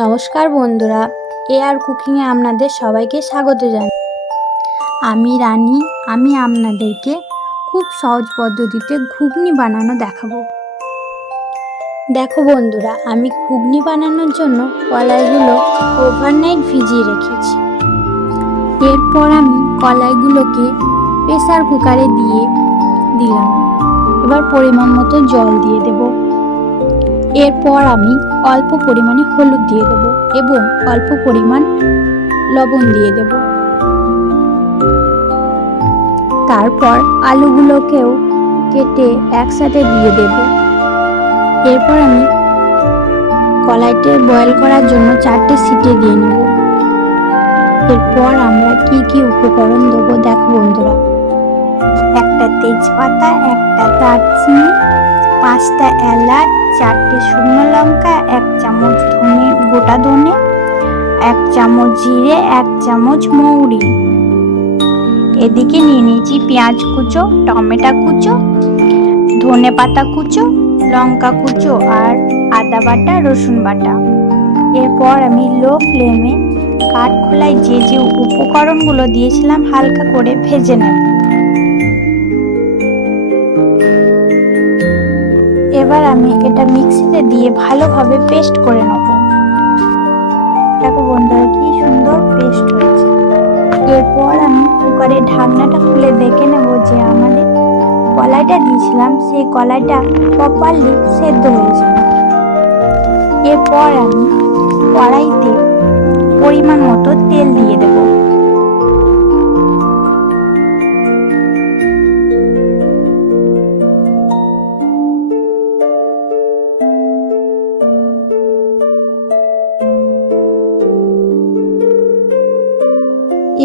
নমস্কার বন্ধুরা এ আর কুকিংয়ে আপনাদের সবাইকে স্বাগত জানাই। আমি রানী, আমি আপনাদেরকে খুব সহজ পদ্ধতিতে ঘুগনি বানানো দেখাবো। দেখো বন্ধুরা, আমি ঘুগনি বানানোর জন্য কলাইগুলো ওভারনাইট ভিজিয়ে রেখেছি। এরপর আমি কলাইগুলোকে প্রেসার কুকারে দিয়ে দিলাম। এবার পরিমাণ মতো জল দিয়ে দেবো। এরপর আমি অল্প পরিমাণে হলুদ দিয়ে দেব এবং অল্প পরিমাণ লবণ দিয়ে দেব। তারপর আলুগুলোকেও কেটে একসাথে দিয়ে দেব। এরপর আমি কলাইতে বয়েল করার জন্য চারটে সিটে দিয়ে নেব। এরপর আমরা কি কি উপকরণ দেবো দেখো বন্ধুরা। একটা তেজপাতা, একটা দারচিনি, পাঁচটা এলাচ চারটে শুকনো লঙ্কা, এক চামচ ধনে গোটা ধনে, এক চামচ জিরে, এক চামচ মৌরি। এদিকে নিয়ে নিয়েছি পেঁয়াজ কুচো, টমেটো কুচো, ধনে পাতা কুচো, লঙ্কা কুচো আর আদা বাটা, রসুন বাটা। এরপর আমি লো ফ্লেমে কাঠখোলায় যে যে উপকরণগুলো দিয়েছিলাম, হালকা করে ভেজে নেব। এবার আমি এটা মিক্সিতে দিয়ে ভালোভাবে পেস্ট করে নেব। দেখো বন্ধুরা, কি সুন্দর পেস্ট হয়েছে। এরপর আমি কুকারের ঢাকনাটা খুলে দেখে নেব যে আমাদের কলাইটা দিয়েছিলাম, সেই কলাইটা প্রপারলি সেদ্ধ হয়েছে। এরপর আমি কড়াইতে পরিমাণ মতো তেল দিয়ে দেবো।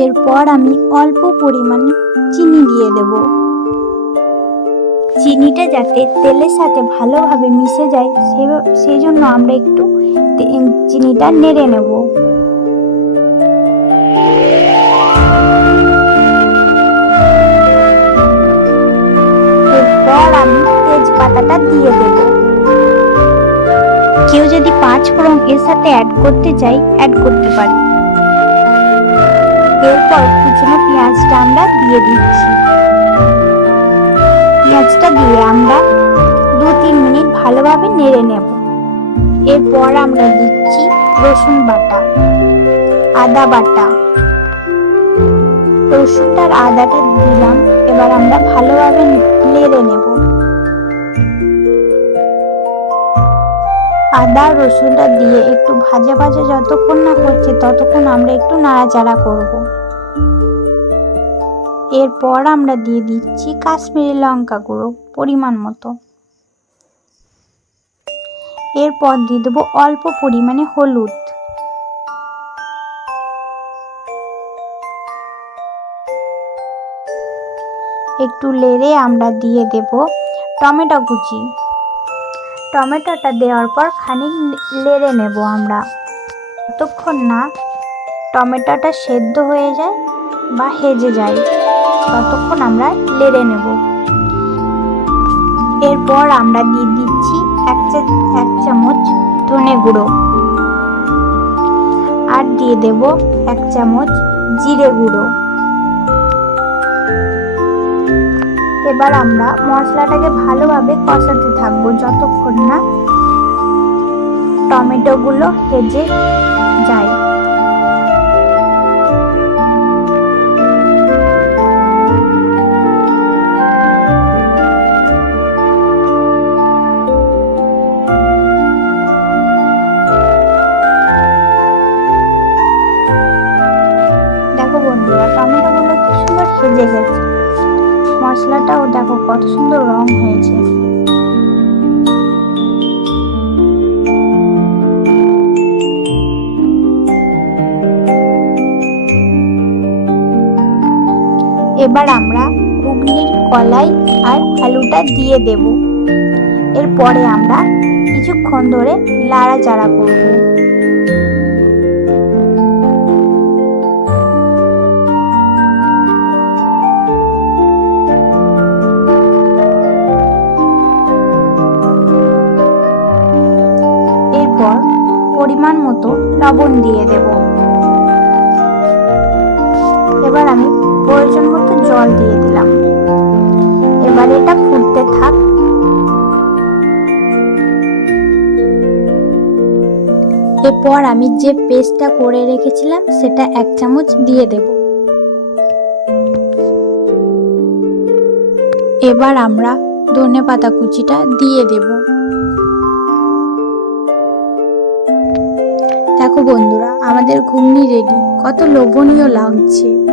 এরপর আমি অল্প পরিমাণে চিনি দিয়ে দেব। চিনিটা যাতে তেলের সাথে ভালোভাবে মিশে যায় সেই জন্য আমরা একটু চিনিটা নেড়ে নেব। এরপর আমি তেজপাতাটা দিয়ে দেব। কেউ যদি পাঁচ ফোড়ন এর সাথে অ্যাড করতে চাই অ্যাড করতে পারি। এরপর কুচনো পেঁয়াজটা আমরা দিয়ে দিচ্ছি। পেঁয়াজটা দিয়ে আমরা দু তিন মিনিট ভালোভাবে নেড়ে নেব। এরপর আমরা দিচ্ছি রসুন বাটা, আদা বাটা। রসুনটার আদাটা দিলাম, এবার আমরা ভালোভাবে নেড়ে নেব। আদা রসুনটা দিয়ে একটু ভাজা ভাজা যতক্ষণ না হচ্ছে ততক্ষণ আমরা একটু নাড়াচাড়া করব। এরপর আমরা দিয়ে দিচ্ছি কাশ্মীরি লঙ্কা গুঁড়ো পরিমাণ মতো। এরপর দিয়ে দেবো অল্প পরিমাণে হলুদ। একটু লেড়ে আমরা দিয়ে দেব টমেটো কুচি। টমেটোটা দেওয়ার পর খানিক লেড়ে নেব আমরা। যতক্ষণ না টমেটোটা সেদ্ধ হয়ে যায় বা হেজে যায়। ততক্ষণ আমরা লেড়ে নেব। এরপর আমরা দিয়ে দিচ্ছি এক এক চামচ ধনে গুঁড়ো। আর দিয়ে দেব এক চামচ জিরে গুঁড়ো। এবার আমরা মশলাটাকে ভালোভাবে কষাতে থাকব যতক্ষণ না টমেটোগুলো হেজে যায়। মশলাটাও দেখো, কত সুন্দর রং হয়েছে। এবার আমরা ঘুগনির কলাই আর আলুটা দিয়ে দেব। এরপরে আমরা কিছুক্ষণ ধরে লাড়াচাড়া করব। পরিমাণ মতো লবণ দিয়ে দেব। এবার আমি প্রয়োজন মতো জল দিয়ে দিলাম। এবার এটা ফুটতে থাক। এরপর আমি যে পেস্টটা করে রেখেছিলাম, সেটা এক চামচ দিয়ে দেব। এবার আমরা ধনে পাতা কুচিটা দিয়ে দেব। বন্ধুরা আমাদের ঘুগনি রেডি। কত লোভনীয় লাগছে।